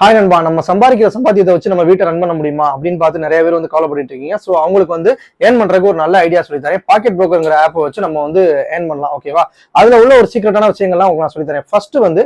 Hi நண்பா, நம்ம சம்பாதிக்கிற சம்பாத்தியத்தை வச்சு நம்ம வீட்டை ரன் பண்ண முடியுமா அப்படின்னு பார்த்து நிறைய பேர் வந்து கவலைப்பட்டு இருக்கீங்க. ஸோ அவங்களுக்கு வந்து ஏர்ன் பண்றதுக்கு ஒரு நல்ல ஐடியா சொல்லித்தரேன். பாக்கெட் புரோக்கர்ங்கிற ஆப்பை வச்சு நம்ம வந்து ஏர்ன் பண்ணலாம். ஓகேவா? அதுல உள்ள ஒரு சீக்கிரட்டான விஷயங்கள்லாம் உங்களுக்கு நான் சொல்லித்தரேன். ஃபர்ஸ்ட் வந்து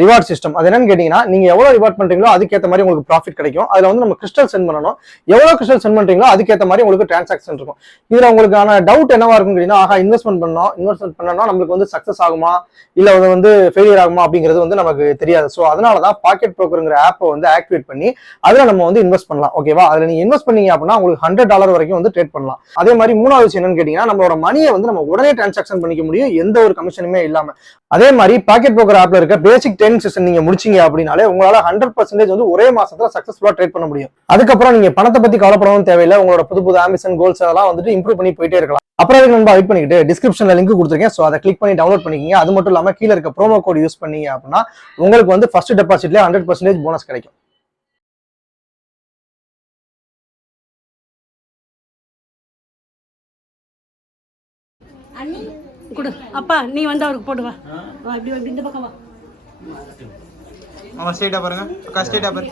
ரிவார்ட் சிஸ்டம். அது என்னன்னு கேட்டீங்கன்னா, நீங்க எவ்வளவு ரிவார்ட் பண்றீங்களோ அதுக்கேற்ற மாதிரி உங்களுக்கு ப்ராஃபிட் கிடைக்கும். அதுல வந்து நம்ம கிறிஸ்டல் சென்ட் பண்ணணும். எவ்வளவு கிறிஸ்டல் சென்ட் பண்றீங்களோ அதுக்கேற்ற மாதிரி உங்களுக்கு டிரான்சாக்ஷன் இருக்கும். இதுல உங்களுக்கான டவுட் என்னவா இருக்கும் கேட்டீங்கன்னா, இன்வெஸ்ட்மெண்ட் பண்ணோம்னா நம்மளுக்கு வந்து சக்சஸ் ஆகுமா இல்ல வந்து ஃபெயிலியர் ஆகுமா அப்படிங்கிறது வந்து நமக்கு தெரியாது. ஸோ அதனாலதான் பாக்கெட் புரோக்கர்ங்கிற ஆப்பை வந்து ஆக்டிவேட் பண்ணி அதுல நம்ம வந்து இன்வெஸ்ட் பண்ணலாம். ஓகேவா? அதுல நீங்க இன்வெஸ்ட் பண்ணீங்க அப்படின்னா உங்களுக்கு $100 வரைக்கும் வந்து ட்ரேட் பண்ணலாம். அதே மாதிரி மூணாவது விஷயம் என்னன்னு கேட்டீங்கன்னா, நம்மளோட மணியை வந்து நம்ம உடனே டிரான்சாக்ஷன் பண்ணிக்க முடியும், எந்த ஒரு கமிஷனுமே இல்லாம. அதே மாதிரி பாக்கெட் புரோக்கர் ஆப்ல இருக்க பேசிக் ட்ரைனிங் செஷன் நீங்க முடிச்சீங்க அப்படின்னாலே உங்களால 100% வந்து ஒரே மாசத்துல சக்சஸ்ஃபுல்லா ட்ரேட் பண்ண முடியும். அதுக்கப்புறம் நீங்க பணத்தை பத்தி கவலைப்படவும் தேவையில்லை. உங்களோட புது ஆம்பிஷன் கோல்ஸ் அதெல்லாம் வந்துட்டு இம்ப்ரூவ் பண்ணி போயிட்டே இருக்கலாம். அப்புறம் நண்பா வெயிட் பண்ணிக்கிட்டு டிஸ்கிரிப்ஷன்ல லிங்க் கொடுத்துருக்கேன். ஸோ அதை கிளிக் பண்ணி டவுன்லோட் பண்ணிக்கிங்க. அது மட்டும் இல்லாம கீழே இருக்க ப்ரோமோ கோட் யூஸ் பண்ணீங்க அப்படின்னா உங்களுக்கு வந்து ஃபர்ஸ்ட் டெபாசிட்ல 100% போனஸ் கிடைக்கும். குடு அப்பா, நீ வந்து அவருக்கு போடு. வா இப்படி இந்த பக்கம் வா. அம்மா ஸ்ட்ரைட்டா பாருங்க. அக்கா ஸ்ட்ரைட்டா பாரு.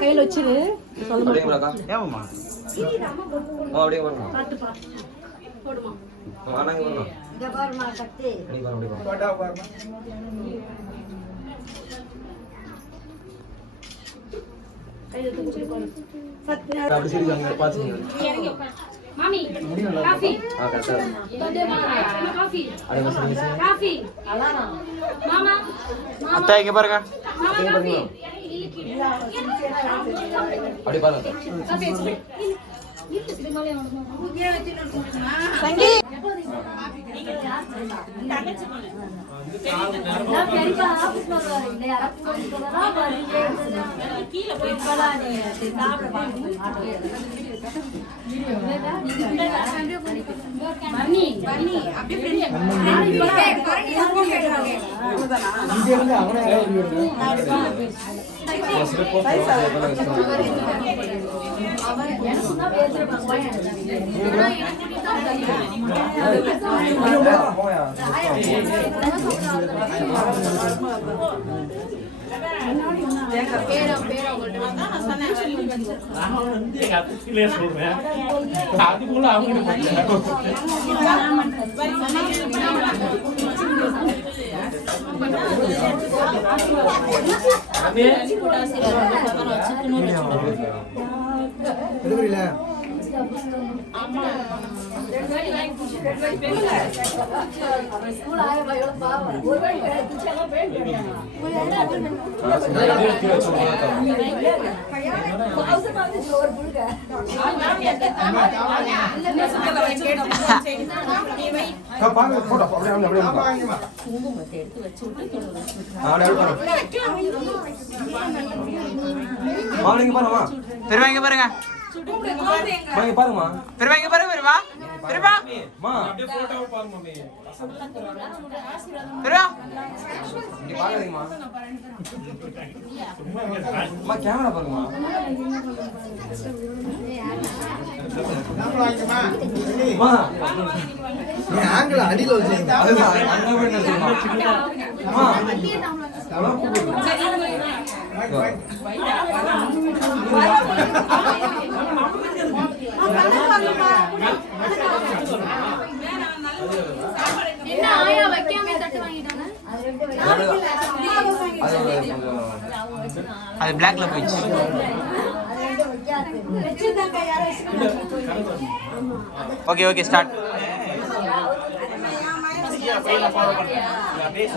கையில வச்சிரு. சொல்லுங்க அக்கா. ஏம்மா அப்படியே பாருங்க. பாத்துப்பா. போடுமா. வாங்க பாருங்க. இங்க பாருமா கட்டி. நீ பாருங்க. போடா பாருமா. கையில தூக்கி போடு. சத்யா அப்படி சரி அங்க பாத்துங்க. இறங்கி உட்கார். மாமி காபி. கரெக்ட்டா. பர்த்டே மாமா காபி. அட மசனி காபி. அலானா. மாமா. அத்தை இங்க பாருங்க. மாமா காபி. அப்படி பாருங்க. காபி. சங்கி நான் பெரியப்பா ஆபீஸ்ல வரேன். இல்ல யாராவது போய் போறதா வரீங்க. கீழ போய் போலானே. சாப்பிட பாருங்க. மம்மி மம்மி அப்படியே ஃப்ரெண்ட் கேக்குறாங்க. இங்க இருந்து அவனே அவன் எனக்கு தான் பேசுறப்ப போய் ஸ்கூல் ஆயமா எவ்வளவு பாவம். ஒரு வாட்டி குடிச்சாலும் வேண்டாம். ஒரு புழுக குங்குமத்தை எடுத்து வச்சு விட்டு பெருவாங்க பாருங்க. வாங்க பாருமா. பெருவாங்க பாருங்க பெருமா. பெருமா. மா அப்படியே போட்டோ பாருங்க மம்மி. பெருமா. நீ பாருங்கம்மா. அம்மா கேமரா பாருங்கம்மா. மா நீ ஆங்கிள் அடியில வச்சிருக்க. அதுதான் அங்க போய் நில்லுமா. மா என்ன ஆயா வைக்காம தட்டு வாங்கிட்டாங்க. அது பிளாக்ல போயிடுச்சு. Okay okay start. அப்படியே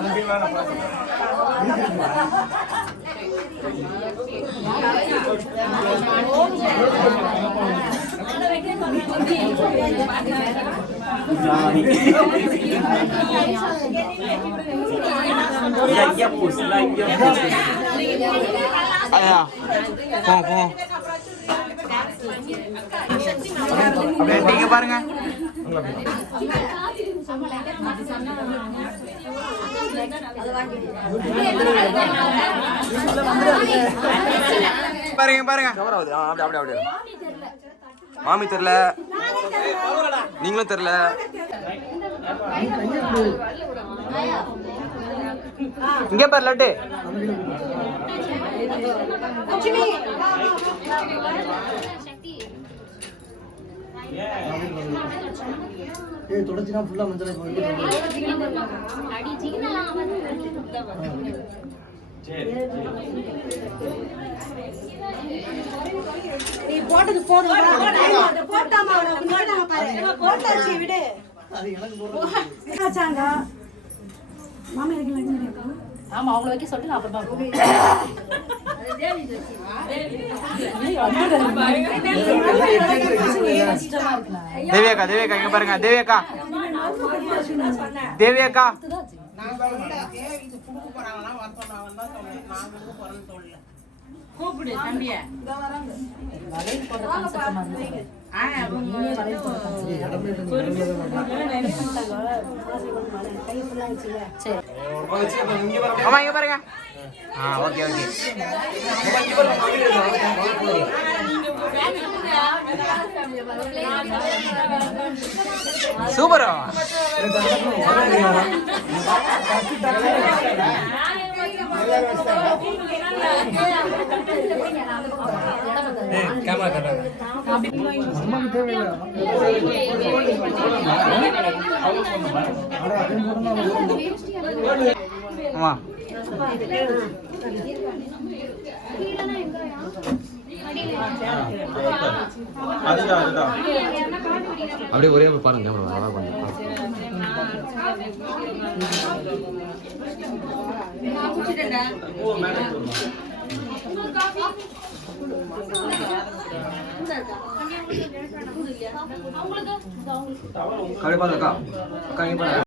பாருங்க. பாருங்க பாருங்க. மாமி தெரியல, நீங்களும் தெரியல. இங்கே பாரு லட்டு. ஏய் தொடச்சினா ஃபுல்லா மஞ்சளை நீ போட்டது போதும் போட்டாமா போட்டாச்சு விடு ஆச்சாங்க மாமா இருக்கு ஆமா அவங்கள வைக்க சொல்லிட்டு நான் அப்புறமா தேவியக்கா தேவியக்கா இங்க பாருங்க தேவியக்கா தேவியக்கா கூப்பிடு தம்பிய வளையல் போடுற கான்செப்ட் மாதிரி சரி ஆமா இங்க பாருங்க ஓகே ஓகே சூப்பர் ஆமா அப்படியே ஒரே பாருங்க கேமரா நல்லா பண்ணுங்க அவங்களுக்கு அப்படியே பாருங்க அக்கா அக்கா இங்க பாருங்க